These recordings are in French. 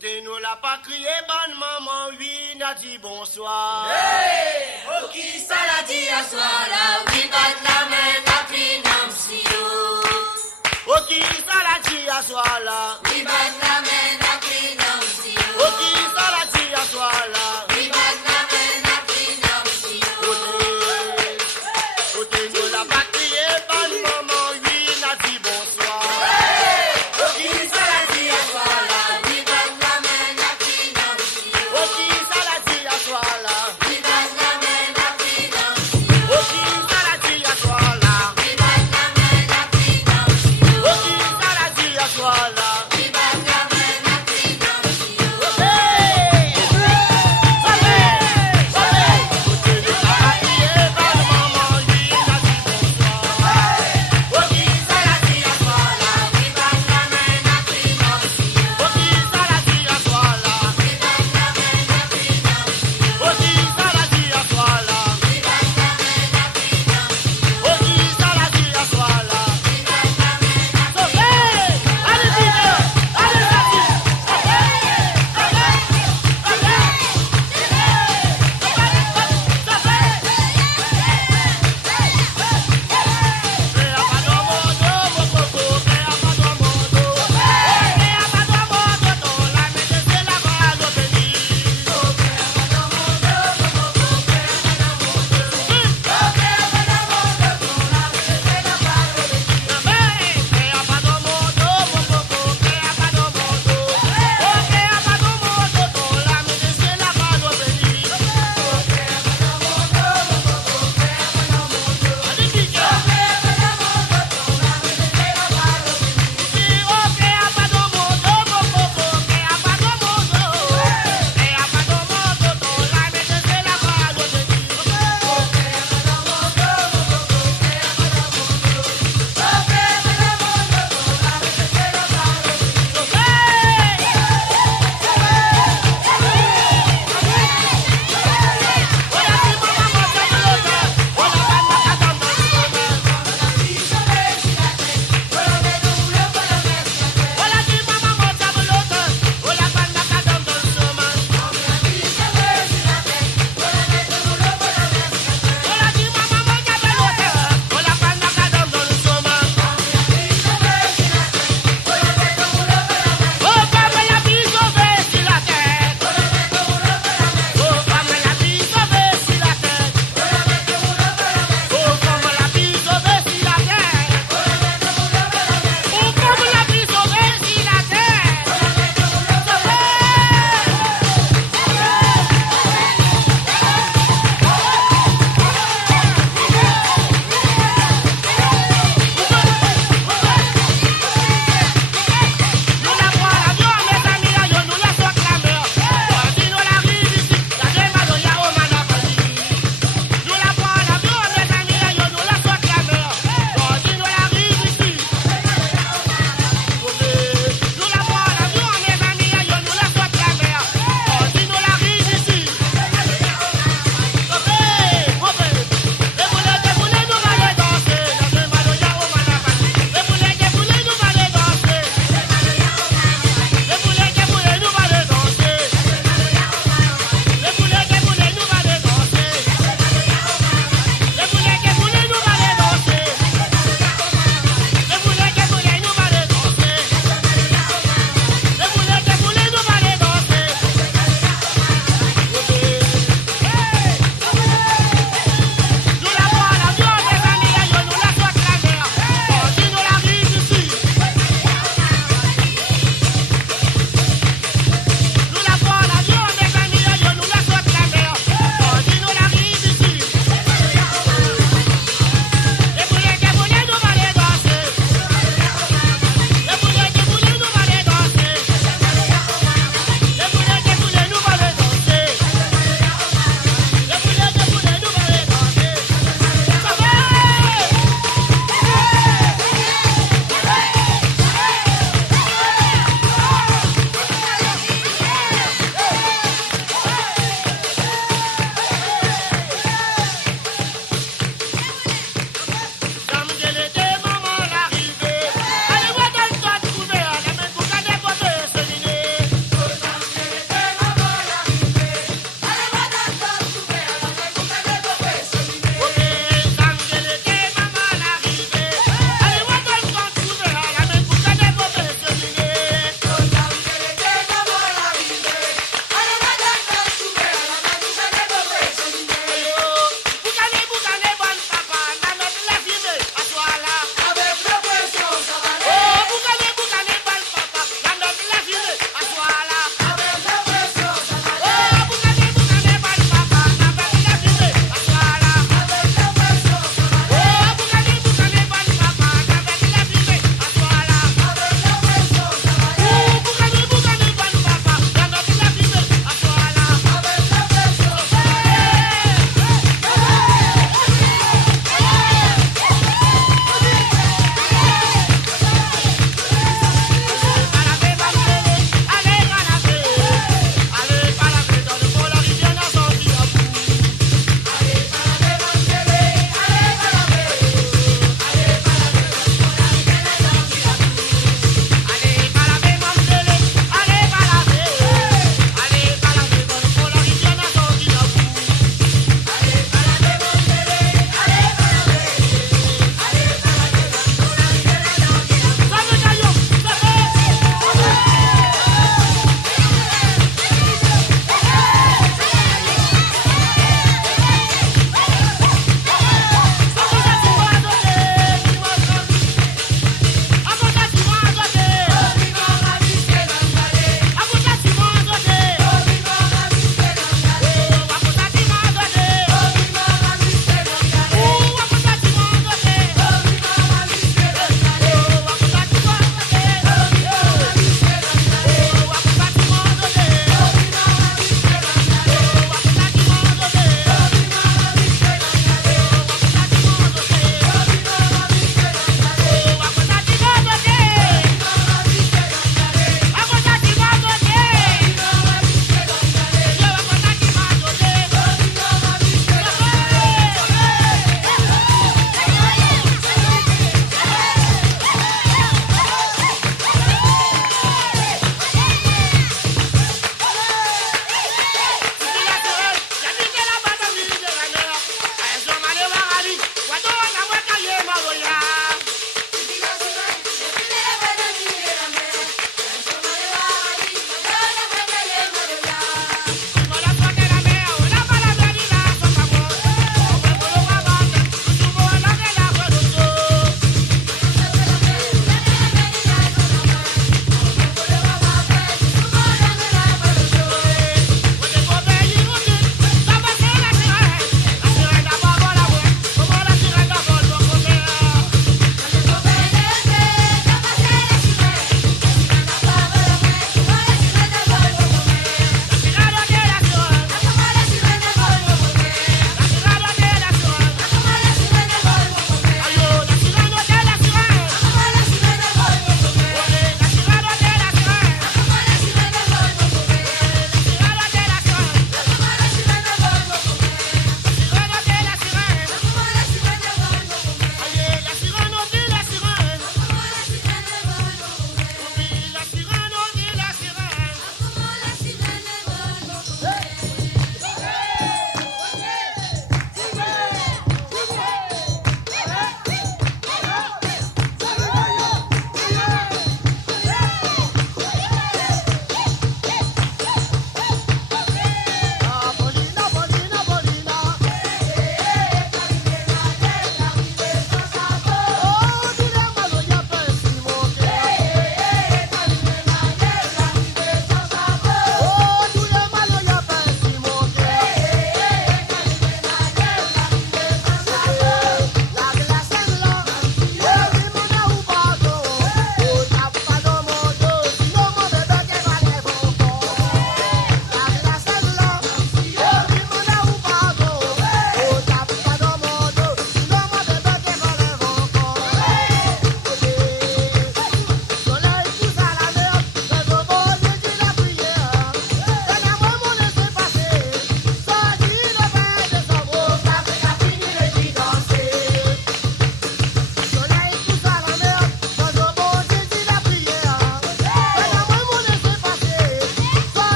Côté nous l'a pas crié, bonne maman, oui, n'a dit bonsoir. Hey! Ok, ça l'a dit à soir là, oui, bat la main, n'a pris nam si yo. Ok, ça l'a dit à soir là. Oui, bat la main, n'a pris nam si yo. Ok, ça l'a dit à soir là. Oui, bat la main, n'a pris nam si yo. Côté nous l'a pas crié, bonne maman, oui, n'a dit bonsoir. Ok, ça l'a dit à soir là, oui, bat la main, n'a pris nam si yo. Ok, ça l'a dit à soir là. Oui, bat la main, n'a pris nam si yo. Ok, ça l'a dit à soir là. Oui, bat la main, n'a pris nam si yo. Ok, ça l'a dit à soir là. Oui, bat la main,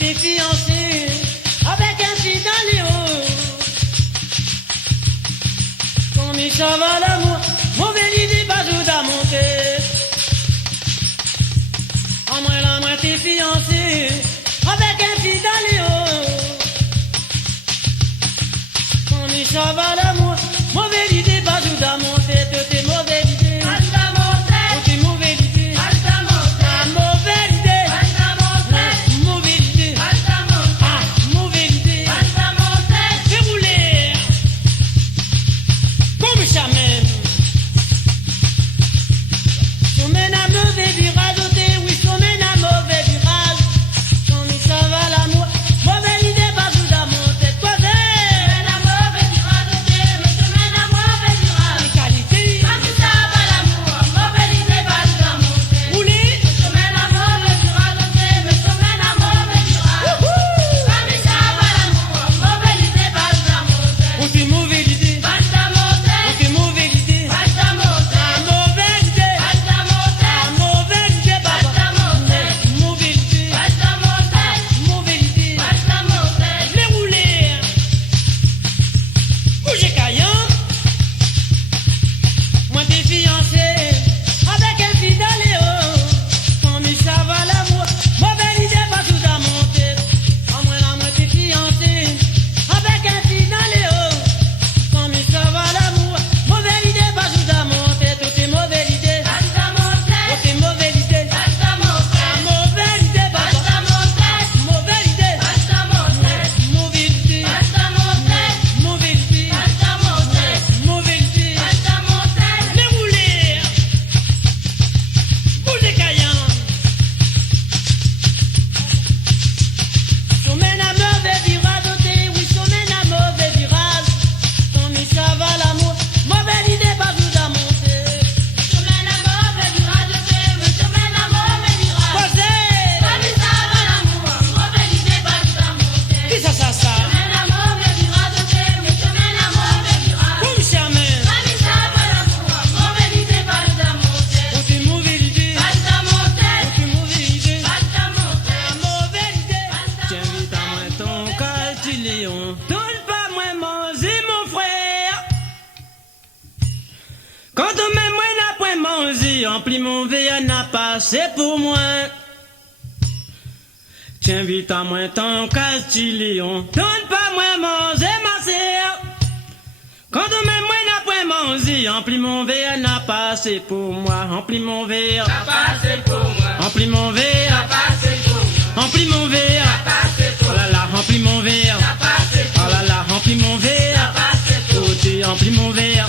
t'es fiancé avec un fille dans les hauts. Comme il s'en va l'amour, mauvais idée pas tout à monter. En moi là, moi t'es fiancé avec un fille dans les hauts. Comme il s'en va l'amour, mauvais idée pas tout à monter. Tout est mauvais idée. Tout est mauvais idée. Ah, mauvais idée. Mauvais idée. Ah, mauvais idée. Fais rouler. Comme ça même. Sommet à mauvais virage, oui, sommet à mauvais virage. Comme ça va l'amour, mauvais idée pas tout à monter. Toi, qualité. Rouler. On fait mauvais idée. On fait mauvais idée. Ah, mauvais idée. Ah, mauvais idée, papa. Mauvais idée. Mauvais idée. Je l'ai roulé. Bouger caillant. Moi t'es fiancé avec un fille dans les hauts. Comme il ça va l'amour, mauvaise idée pas tout à monter. En moi là, moi t'es fiancé avec un fille dans les hauts. Comme il ça va l'amour, mauvaise idée pas tout à monter. Tout est mauvaise idée. Tout est mauvaise idée. Ah, mauvaise idée, papa. Mauvaise idée. Mauvaise idée. Mauvaise idée. Mauvaise idée. Les rouler. Bouger caillant. Sommet à mauvais virage, oui, sommet à mauvais virage. Comme il ça va l'amour, mauvaise idée pas tout à monter. Posez. Qui ça? Comme ça même. On fait mauvaise idée. On fait mauvaise idée. Mauvaise idée. Tiens vite à moi ton caltilion. Donne pas moi manger mon frère. Quand on met moi n'a point mangé, empli mon verre n'a passé pour moi. Tiens vite à moi ton caltilion. Donne pas moi manger ma sœur. Quand on met moi n'a point mangé, empli mon verre n'a passé pour moi. Empli mon verre. Empli mon verre. Empli mon verre. Oh là là, remplis mon verre. Oh là là, remplis mon verre. Oh, tu remplis mon verre.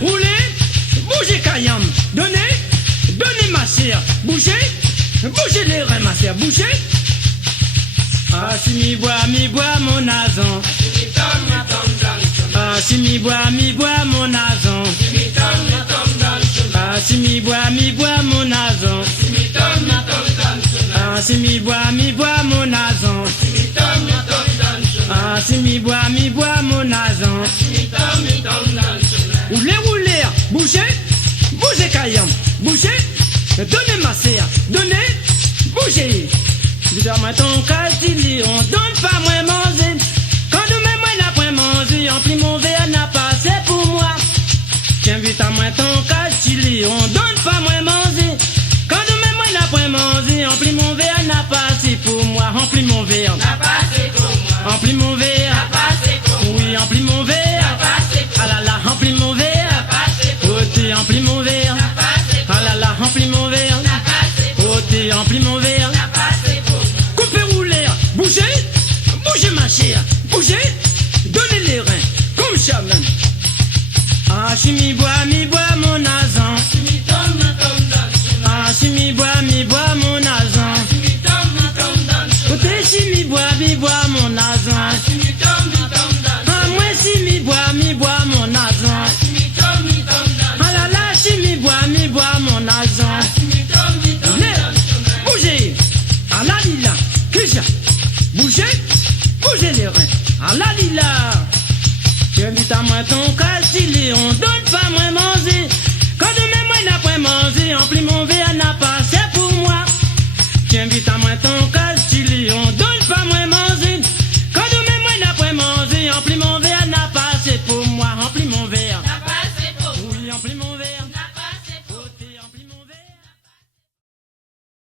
Roulez, bougez caillam. Donnez ma sœur. Bougez les reins ma sœur. Bougez. Ah si mi bois mon azon. Ah si mi bois mon azon. Ah si mi bois mon azon. Ah si mi bois mon azon. Ah si mi bois mon azon. Roulez, bougez caillam. Bougez, donnez ma sœur. Bougez. Dis-moi ton caltilion, donne pas moi manger. Quand demain moi n'a point mangé, empli mon verre n'a passé pour moi. Tiens vite à moi ton caltilion, donne pas moi manger. Quand demain moi n'a point mangé, empli mon verre n'a passé pour moi. Empli mon verre. Empli mon verre. Oui, empli mon verre. Ah là là, empli mon verre. Oh, t'es empli mon verre. Ah là là, empli mon verre. Oh, t'es empli mon verre. Coupez rouler, bougez ma chère. Bougez, donnez les reins. Comme ça même. Ah, si mi bois mon azan. Ah, si mi bois mon azan. Côté si mi bois mon azan. Ah, moi si mi bois mon azan. Ah là là, si mi bois mon azan. Bougez, ah là lila, que ça. Bougez les reins, ah là lila. Tu invites à moi ton calcilé, on donne pas moi manger. Quand demain moi n'a pas mangé, empli mon verre n'a pas, c'est pour moi. Tu invites à moi ton calcilé.